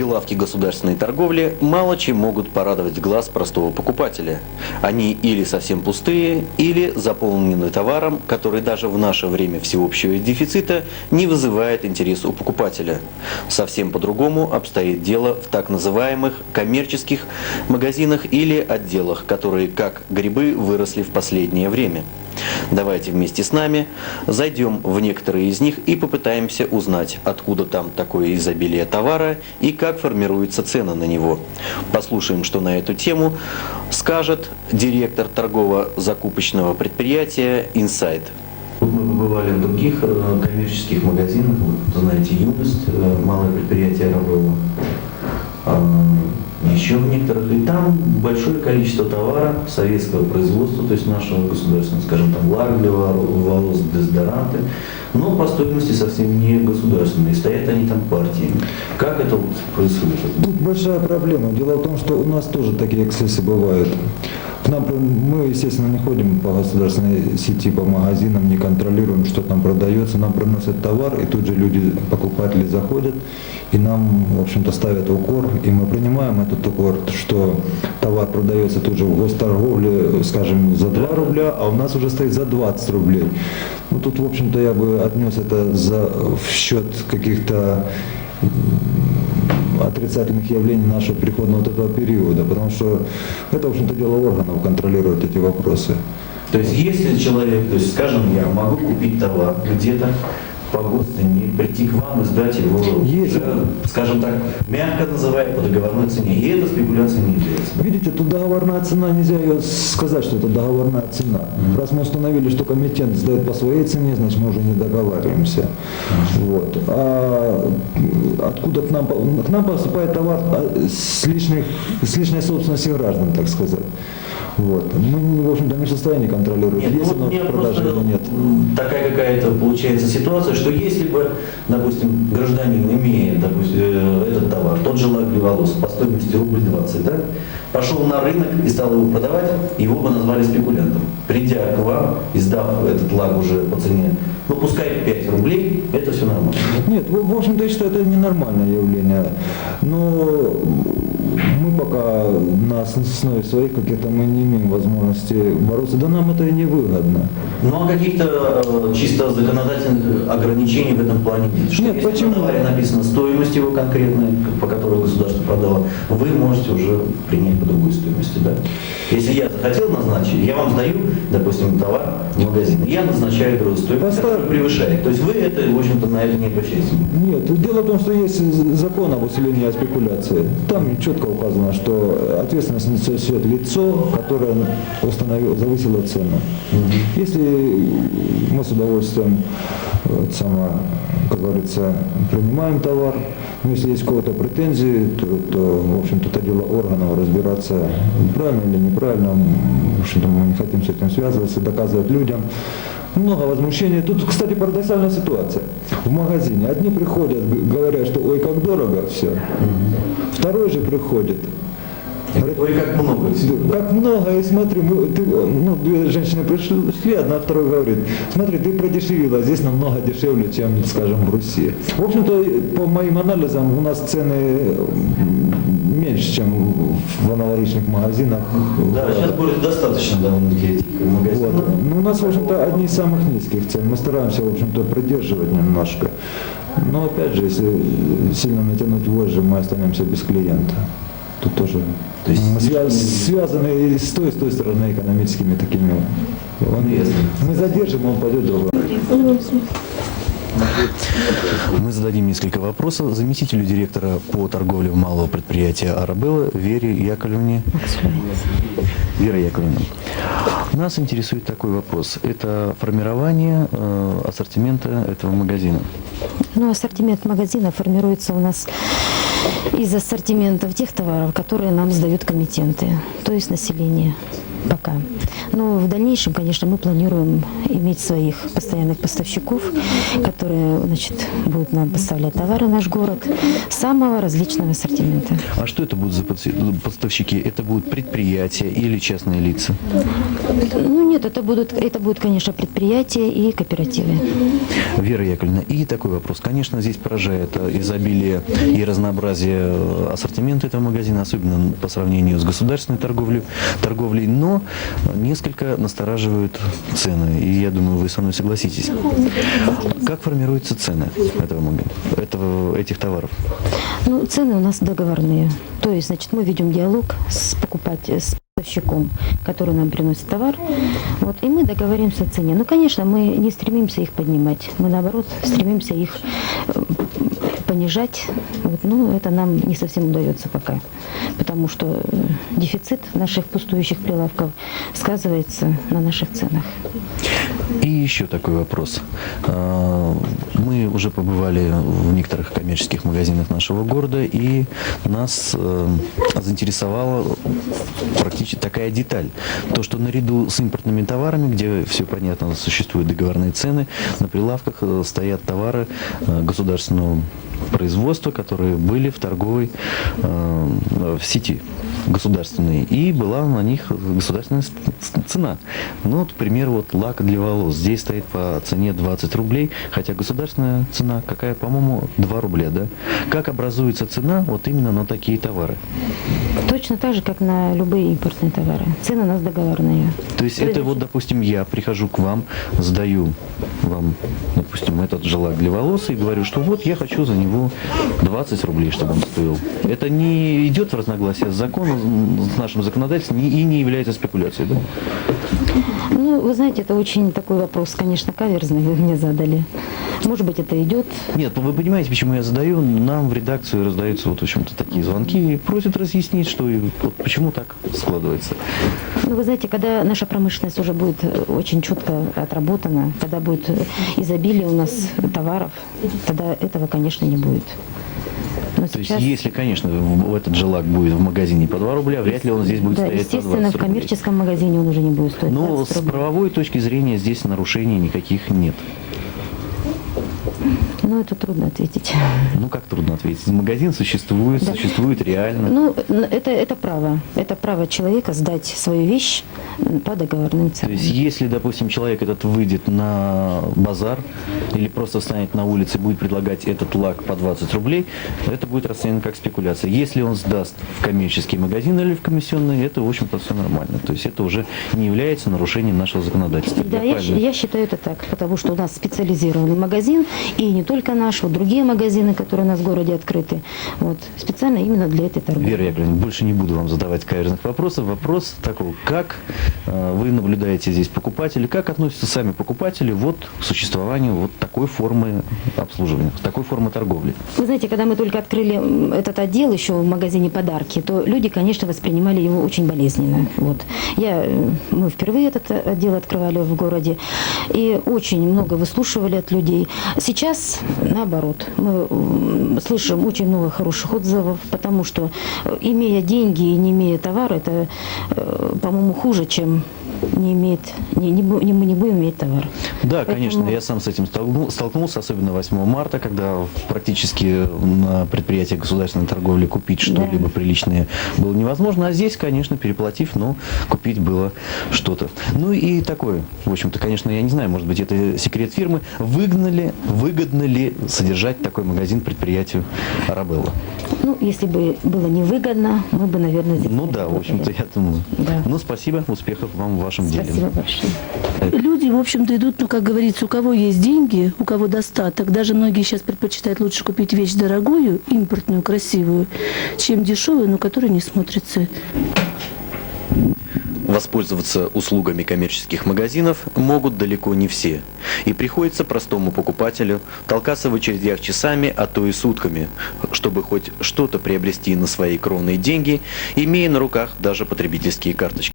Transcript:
Прилавки государственной торговли мало чем могут порадовать глаз простого покупателя. Они или совсем пустые, или заполнены товаром, который даже в наше время всеобщего дефицита не вызывает интерес у покупателя. Совсем по-другому обстоит дело в так называемых коммерческих магазинах или отделах, которые как грибы выросли в последнее время. Давайте вместе с нами зайдем в некоторые из них и попытаемся узнать, откуда там такое изобилие товара и как формируется цена на него. Послушаем, что на эту тему скажет директор торгово-закупочного предприятия «Инсайт». Мы побывали в других коммерческих магазинах, вот, знаете, «Юность», малое предприятие «Арабелла», еще в некоторых, и там большое количество товара советского производства, то есть нашего государственного, скажем, там лак для волос, дезодоранты, но по стоимости совсем не государственные, стоят они там партиями. Как это вот происходит? Тут большая проблема. Дело в том, что у нас тоже такие эксцессы бывают. Мы, естественно, не ходим по государственной сети, по магазинам, не контролируем, что там продается. Нам приносят товар, и тут же люди, покупатели заходят, и нам, в общем-то, ставят укор, и мы принимаем этот укор, что товар продается тут же в госторговле, скажем, за 2 рубля, а у нас уже стоит за 20 рублей. Ну, тут, в общем-то, я бы отнес это в счет каких-то отрицательных явлений нашего переходного вот этого периода, потому что это, в общем-то, дело органов контролировать эти вопросы. То есть, если человек, то есть, скажем, я могу купить товар где-то по госцене, прийти к вам и сдать его, скажем так, мягко называя, по договорной цене, и эта спекуляция не является. Видите, тут договорная цена, нельзя ее сказать, что это договорная цена. Раз мы установили, что комитет сдает по своей цене, значит, мы уже не договариваемся. Вот. А откуда к нам поступает товар с лишней собственности граждан, так сказать. Вот. Мы, в общем-то, не в состоянии контролировать, нет, есть вот оно в продаже или нет. Такая какая-то получается ситуация, что если бы, допустим, гражданин, имея, допустим, этот товар, тот же лак для волос по стоимости рубль 20, да, пошел на рынок и стал его продавать, его бы назвали спекулянтом. Придя к вам и сдав этот лак уже по цене, ну пускай 5 рублей, это все нормально. Нет, в общем-то, я считаю, это ненормальное явление. Но мы пока на основе своих каких-то мы не имеем возможности бороться, да нам это и не выгодно. Ну а каких-то чисто законодательных ограничений в этом плане нет? Что Нет, если почему? на товаре написана стоимость его конкретная, по которой государство продало, вы можете уже принять по другой стоимости, да? Если я захотел назначить, я вам сдаю, допустим, товар в магазин, я назначаю другую стоимость, которая превышает. То есть вы это, в общем-то, на это не обращаете? Нет, дело в том, что есть закон об усилении о спекуляции. Там четко указано, что ответственность несет лицо, которое завысило цену. Если мы с удовольствием, как говорится, принимаем товар, но если есть у кого-то претензии, то в общем-то, это дело органов разбираться, правильно или неправильно. В общем-то, мы не хотим с этим связываться, доказывать людям. Много возмущений. Тут, кстати, парадоксальная ситуация. В магазине одни приходят, говорят, что ой, как дорого все. Второй же приходит. Говорит, ой, как много всего. Как много, и смотри, две женщины пришли, одна второй говорит, смотри, ты продешевила, здесь намного дешевле, чем, скажем, в Руси. В общем-то, по моим анализам, у нас цены меньше, чем в аналогичных магазинах. Да, сейчас будет достаточно довольно-таки этих магазинов. Вот. Ну, у нас, в общем-то, одни из самых низких цен. Мы стараемся, в общем-то, придерживать немножко. Но, опять же, если сильно натянуть вожжи, мы останемся без клиента. Тут тоже то есть мы связаны и с той стороны экономическими такими. Мы задержим, он пойдет другой. Мы зададим несколько вопросов заместителю директора по торговле малого предприятия «Арабелла» Вере Яковлевне. Вера Яковлевна, нас интересует такой вопрос. Это формирование ассортимента этого магазина. Ну, ассортимент магазина формируется у нас из ассортиментов тех товаров, которые нам сдают комитенты, то есть население. пока. Но в дальнейшем, конечно, мы планируем иметь своих постоянных поставщиков, которые, значит, будут нам поставлять товары в наш город самого различного ассортимента. А что это будут за поставщики? Это будут предприятия или частные лица? Ну нет, это будут, конечно, предприятия и кооперативы. Вера Яковлевна, и такой вопрос. Конечно, здесь поражает изобилие и разнообразие ассортимента этого магазина, особенно по сравнению с государственной торговлей, но несколько настораживают цены, и я думаю, вы со мной согласитесь. Как формируются цены этих товаров? Ну, цены у нас договорные. То есть, значит, мы ведем диалог с поставщиком, который нам приносит товар, вот, и мы договоримся о цене. Ну, конечно, мы не стремимся их поднимать, мы, наоборот, стремимся их понижать. Вот, ну, это нам не совсем удается пока, потому что дефицит наших пустующих прилавков сказывается на наших ценах. И еще такой вопрос. Мы уже побывали в некоторых коммерческих магазинах нашего города, и нас заинтересовала практически такая деталь. То, что наряду с импортными товарами, где все понятно, существуют договорные цены, на прилавках стоят товары государственного производства, которые были в торговой в сети государственной, и была на них государственная цена. Ну, вот, к примеру, вот лак для волос. Здесь стоит по цене 20 рублей, хотя государственная цена какая, по-моему, 2 рубля, да? Как образуется цена вот именно на такие товары? Точно так же, как на любые импортные товары. Цены у нас договорные. То есть это вот, допустим, я прихожу к вам, сдаю вам, допустим, этот же лак для волос и говорю, что вот я хочу за него 20 рублей, чтобы он стоил. Это не идет в разногласие с законом, с нашим законодательством и не является спекуляцией, да? Ну, вы знаете, это очень такой вопрос, конечно, каверзный вы мне задали. Может быть, это идет. Нет, вы понимаете, почему я задаю? Нам в редакцию раздаются вот, в общем-то, такие звонки и просят разъяснить, что и вот почему так складывается. Ну, вы знаете, когда наша промышленность уже будет очень четко отработана, когда будет изобилие у нас товаров, тогда этого, конечно, не будет. Но То сейчас... есть, если, конечно, этот же лак будет в магазине по 2 рубля, вряд ли он здесь будет Да, стоять по 20 естественно, в рублей. коммерческом магазине он уже не будет стоить Но 20 с рублей. правовой точки зрения здесь нарушений никаких нет. Ну, это трудно ответить. Ну, как трудно ответить. Магазин существует, Да. существует реально. Ну, это право. Это право человека сдать свою вещь по договорным То ценам. есть, если, допустим, человек этот выйдет на базар или просто встанет на улице и будет предлагать этот лак по 20 рублей, это будет расценено как спекуляция. Если он сдаст в коммерческий магазин или в комиссионный, это, в общем-то, все нормально. То есть, это уже не является нарушением нашего законодательства. Да, правильно? я считаю это так, потому что у нас специализированный магазин, и не только наш, вот другие магазины, которые у нас в городе открыты, вот, специально именно для этой торговли. Вера Яковлевна, больше не буду вам задавать каверзных вопросов. Вопрос такой, как вы наблюдаете здесь покупателей, как относятся сами покупатели вот к существованию вот такой формы обслуживания, такой формы торговли? Вы знаете, когда мы только открыли этот отдел еще в магазине «Подарки», то люди, конечно, воспринимали его очень болезненно. Вот. Мы впервые этот отдел открывали в городе, и очень много выслушивали от людей. Сейчас, наоборот, мы слышим очень много хороших отзывов, потому что, имея деньги и не имея товара, это, по-моему, хуже, чем мы не будем иметь товар. Да, Поэтому... конечно, я сам с этим столкнулся, особенно 8 марта, когда практически на предприятиях государственной торговли купить что-либо приличное было невозможно, а здесь, конечно, переплатив, но купить было что-то. Ну и такое, в общем-то, конечно, я не знаю, может быть, это секрет фирмы, выгодно ли содержать такой магазин предприятию «Арабелла»? Ну, если бы было невыгодно, мы бы, наверное, здесь Ну не да, в работали. общем-то, я думаю. Да. Ну, спасибо, успехов вам в вашем деле. Спасибо большое. Люди, в общем-то, идут, ну, как говорится, у кого есть деньги, у кого достаток. Даже многие сейчас предпочитают лучше купить вещь дорогую, импортную, красивую, чем дешевую, но которая не смотрится. Воспользоваться услугами коммерческих магазинов могут далеко не все. И приходится простому покупателю толкаться в очередях часами, а то и сутками, чтобы хоть что-то приобрести на свои кровные деньги, имея на руках даже потребительские карточки.